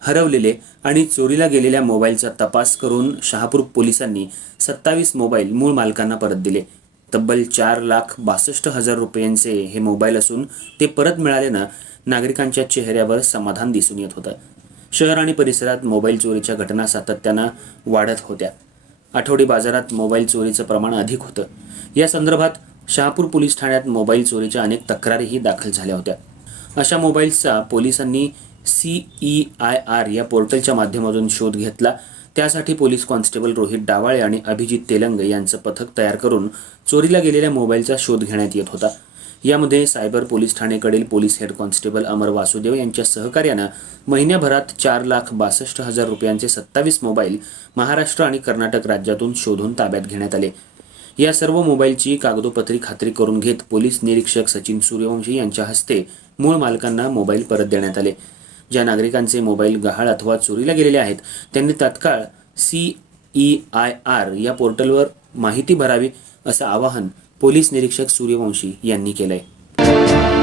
हरवलेले आणि चोरीला गेलेल्या मोबाईलचा तपास करून शहापूर पोलिसांनी सत्तावीस मोबाईल मूळ मालकांना परत दिले. तब्बल चार लाख बासष्ट हजार रुपयांचे हे मोबाईल असून ते परत मिळाल्यानं नागरिकांच्या चेहऱ्यावर समाधान दिसून येत होतं. शहर आणि परिसरात मोबाईल चोरीच्या घटना सातत्यानं वाढत होत्या. आठवडी बाजारात मोबाईल चोरीचं प्रमाण अधिक होतं. या संदर्भात शहापूर पोलीस ठाण्यात मोबाईल चोरीच्या अनेक तक्रारीही दाखल झाल्या होत्या. अशा मोबाईल्सचा पोलिसांनी सी ई आय आर या पोर्टलच्या माध्यमातून शोध घेतला. त्यासाठी पोलीस कॉन्स्टेबल रोहित डावाळे आणि अभिजित तेलंग यांचं पथक तयार करून चोरीला गेलेल्या मोबाईलचा शोध घेण्यात येत होता. यामध्ये cyber police ठाणेकडील police head constable Amar Vasudev यांच्या सहकार्यानं महिन्याभरात चार लाख बासष्ट हजार रुपयांचे सत्तावीस मोबाईल महाराष्ट्र आणि कर्नाटक राज्यातून शोधून ताब्यात घेण्यात आले. या सर्व मोबाईलची कागदोपत्री खात्री करून घेत पोलीस निरीक्षक सचिन सूर्यवंशी यांच्या हस्ते मूळ मालकांना मोबाईल परत देण्यात आले. ज्या नागरिकांचे मोबाईल गहाळ अथवा चोरीला गेलेले आहेत त्यांनी तत्काळ सी ई आय आर या पोर्टलवर माहिती भरावी असं आवाहन पोलीस निरीक्षक सूर्यवंशी यांनी केलं आहे